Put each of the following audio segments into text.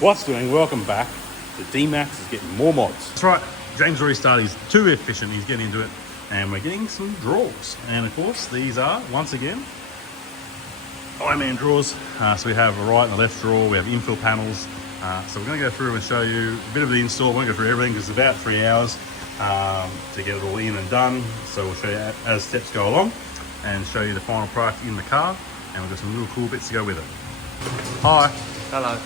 What's doing? Welcome back. The Dmax is getting more mods. That's right, James already started. He's too efficient, he's getting into it. And we're getting some drawers. And of course, these are, once again, Ironman drawers. So we have a right and a left drawer, we have infill panels. So we're going to go through and show you a bit of the install. We won't go through everything because it's about 3 hours to get it all in and done. So we'll show you as steps go along and show you the final product in the car. And we've got some little cool bits to go with it. Hi. Hello.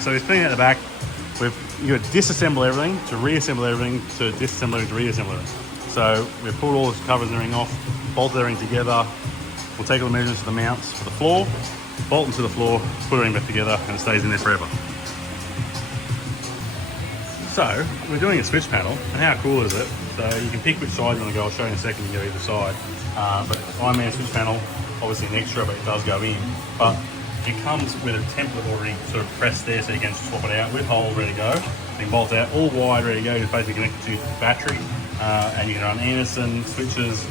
So we're cleaning out the back. You got to disassemble everything, to reassemble everything, to disassemble everything, to reassemble everything. So we've pulled all the covers and everything off, bolted everything together. We'll take all the measurements of the mounts for the floor, bolt them to the floor, put everything back together, and it stays in there forever. So we're doing a switch panel, and how cool is it? So you can pick which side you want to go. I'll show you in a second. You can go either side. But Ironman switch panel, obviously an extra, but it does go in. But it comes with a template already sort of pressed there, so you can swap it out with hole ready to go. You can bolt out all wide ready to go. It's basically connected to your battery, and you can run Anderson switches,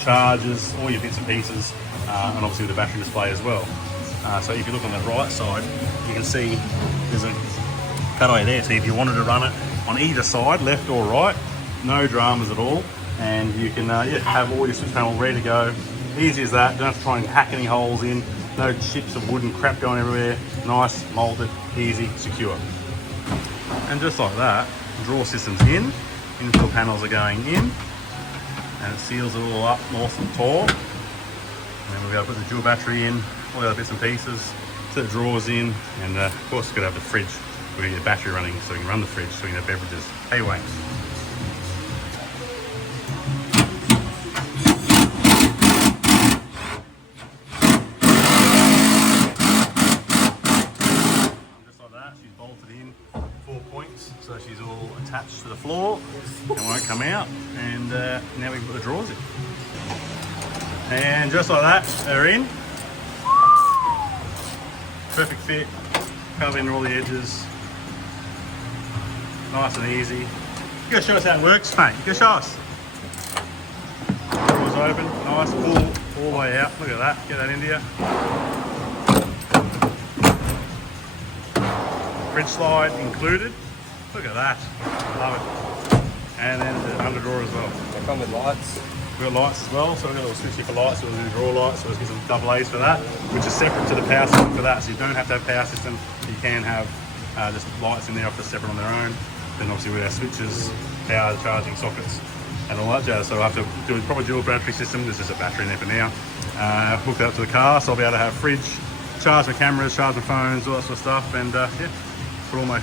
chargers, all your bits and pieces, and obviously with the battery display as well. So if you look on the right side, you can see there's a cutaway there. So if you wanted to run it on either side, left or right, no dramas at all, and you can have all your switch panel ready to go. Easy as that. Don't have to try and hack any holes in. No chips of wood and crap going everywhere. Nice, molded, easy, secure. And just like that, drawer system's in. Infill panels are going in, and it seals it all up nice and tall. And then we've got to put the dual battery in, all the other bits and pieces, set the drawers in, and of course we've got to have the fridge. We're going to get the battery running so we can run the fridge, so we can have beverages. Hey, Wayne. Just like that, she's bolted in 4 points, so she's all attached to the floor and won't come out. And now we can put the drawers in. And just like that, they're in. Perfect fit, covering all the edges. Nice and easy. You gotta show us how it works, mate. You gotta show us. Drawers open, nice, full, all the way out. Look at that, get that into you. Fridge slide included. Look at that, love it. And then the under drawer as well. They come with lights. We've got lights as well, so we've got a little switch here for lights, so we'll do drawer lights, so let's get some double A's for that, which is separate to the power system for that, so you don't have to have power system, you can have just lights in there off the separate on their own. Then obviously with our switches, power charging sockets, and all that jazz. So I have to do a proper dual battery system. There's just a battery in there for now. Hook that up to the car, so I'll be able to have fridge, charge my cameras, charge my phones, all that sort of stuff, and yeah, put all my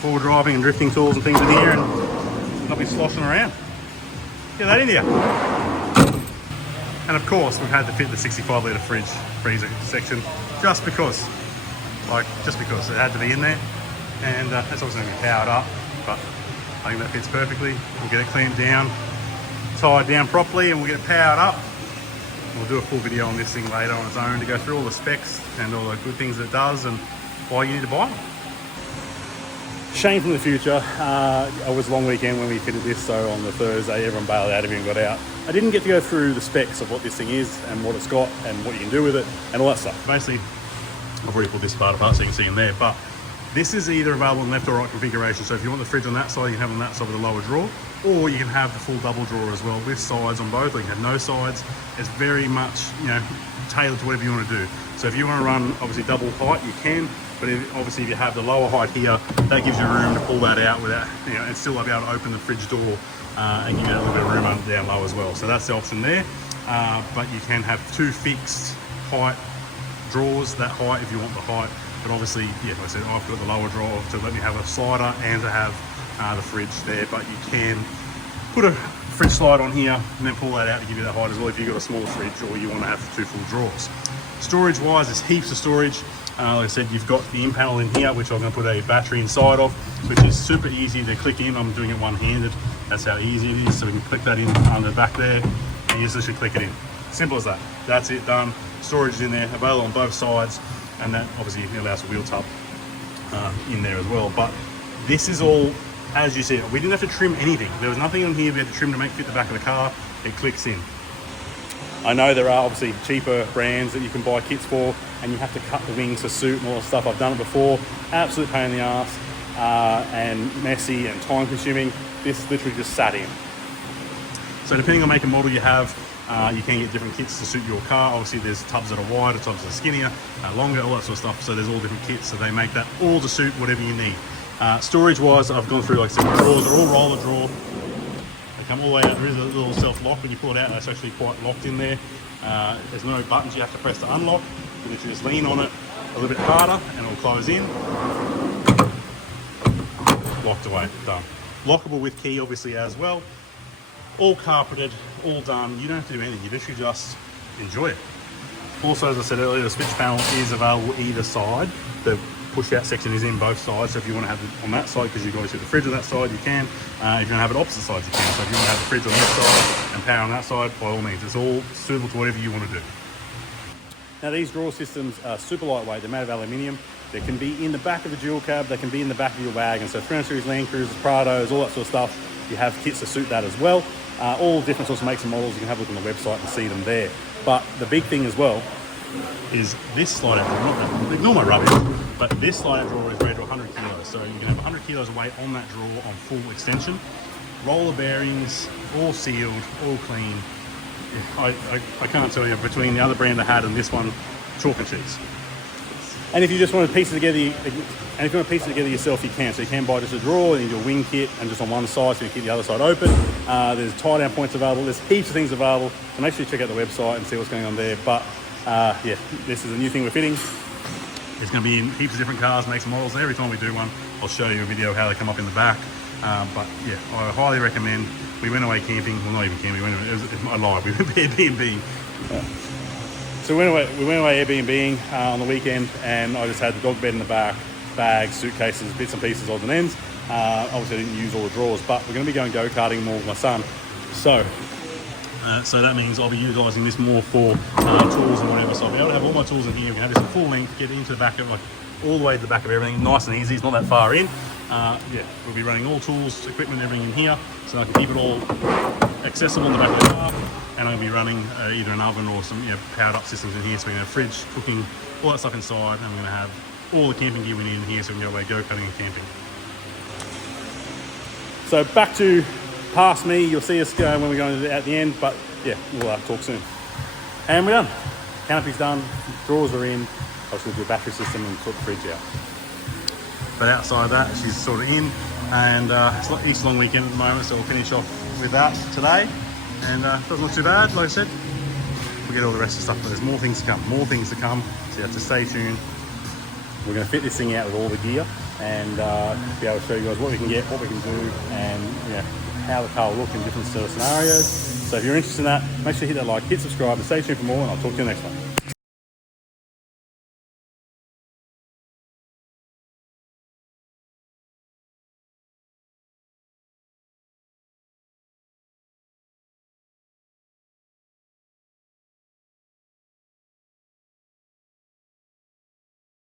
forward driving and drifting tools and things in here, and not be sloshing around. Get that in here. And of course, we've had to fit the 65 litre freezer section, just because it had to be in there, and that's obviously going to be powered up. But I think that fits perfectly. We'll get it cleaned down, tied down properly, and we'll get it powered up. We'll do a full video on this thing later on its own to go through all the specs and all the good things that it does and why you need to buy them. Shane from the future. It was a long weekend when we fitted this, so on the Thursday everyone bailed out, everyone got out. I didn't get to go through the specs of what this thing is and what it's got and what you can do with it and all that stuff. Basically, I've already pulled this part apart so you can see in there, but this is either available in left or right configuration. So if you want the fridge on that side, you can have it on that side with a lower drawer, or you can have the full double drawer as well with sides on both, or you can have no sides. It's very much, tailored to whatever you want to do. So if you want to run obviously double height, you can, but obviously if you have the lower height here, that gives you room to pull that out without, and still be able to open the fridge door and give you a little bit of room down low as well. So that's the option there. But you can have 2 fixed height drawers, that height if you want the height. But obviously, like I said, I've got the lower drawer to let me have a slider and to have the fridge there. But you can put a fridge slide on here and then pull that out to give you that height as well if you've got a smaller fridge or you want to have 2 full drawers. Storage wise, there's heaps of storage. Like I said, you've got the in panel in here, which I'm going to put a battery inside of, which is super easy to click in. I'm doing it one-handed. That's how easy it is. So we can click that in under the back there and you just literally click it in. Simple as that. That's it, done. Storage is in there, available on both sides. And that obviously allows a wheel tub in there as well. But this is all, as you said, we didn't have to trim anything. There was nothing on here we had to trim to make fit the back of the car. It clicks in. I know there are obviously cheaper brands that you can buy kits for, and you have to cut the wings to suit and all that stuff. I've done it before. Absolute pain in the ass, and messy and time consuming. This literally just sat in. So depending on make and model you have, you can get different kits to suit your car. Obviously there's tubs that are wider, tubs that are skinnier, longer, all that sort of stuff. So there's all different kits, so they make that all to suit whatever you need. Storage wise, I've gone through, like I said, the drawers are all roller drawer. They come all the way out. There is a little self lock when you pull it out. That's actually quite locked in there. There's no buttons you have to press to unlock. You literally just lean on it a little bit harder and it'll close in. Locked away, done. Lockable with key obviously as well. All carpeted, all done. You don't have to do anything. You literally just enjoy it. Also, as I said earlier, the switch panel is available either side. The push-out section is in both sides. So if you want to have it on that side, because you've got the fridge on that side, you can. If you want to have it opposite sides, you can. So if you want to have the fridge on this side and power on that side, by all means, it's all suitable to whatever you want to do. Now, these drawer systems are super lightweight. They're made of aluminium. They can be in the back of the dual cab. They can be in the back of your wagon. So 300 Series Land Cruisers, Prados, all that sort of stuff. You have kits to suit that as well. All different sorts of makes and models. You can have a look on the website and see them there. But the big thing as well is this slide out drawer. Ignore my rubbish, but this slide out drawer is rated to 100 kilos. So you can have 100 kilos of weight on that drawer on full extension. Roller bearings, all sealed, all clean. I can't tell you, between the other brand I had and this one, chalk and cheese. And if you just want to piece it together, yourself, you can. So you can buy just a drawer and your wing kit, and just on one side, so you keep the other side open. There's tie down points available. There's heaps of things available. So make sure you check out the website and see what's going on there. But yeah, this is a new thing we're fitting. It's going to be in heaps of different cars, makes and models. And every time we do one, I'll show you a video of how they come up in the back. But yeah, I highly recommend. We went away camping. Well, not even camping. We went Airbnb. So we went away Airbnb on the weekend, and I just had the dog bed in the back, bags, suitcases, bits and pieces, odds and ends. Obviously I didn't use all the drawers, but we're going to be going go-karting more with my son. So that means I'll be utilising this more for tools and whatever. So I'll be able to have all my tools in here. We can have this in full length, get into the back of, like, all the way to the back of everything, nice and easy. It's not that far in. Yeah, we'll be running all tools, equipment, everything in here, so I can keep it all accessible in the back of the car. And I'll be running either an oven or some powered up systems in here. So we're going to have fridge, cooking, all that stuff inside, and we're going to have all the camping gear we need in here, so we can go away go-karting and camping. So back to past me. You'll see us go when we're going at the end, but yeah, we'll talk soon. And we're done. Canopy's done, drawers are in. I was going to do a battery system and sort the fridge out. But outside that, she's sort of in, and it's like Easter long weekend at the moment, so we'll finish off with that today. And it doesn't look too bad, like I said. We'll get all the rest of the stuff, but there's more things to come, so you have to stay tuned. We're going to fit this thing out with all the gear, and be able to show you guys what we can get, what we can do, and how the car will look in different sort of scenarios. So if you're interested in that, make sure you hit that like, hit subscribe, and stay tuned for more, and I'll talk to you next one.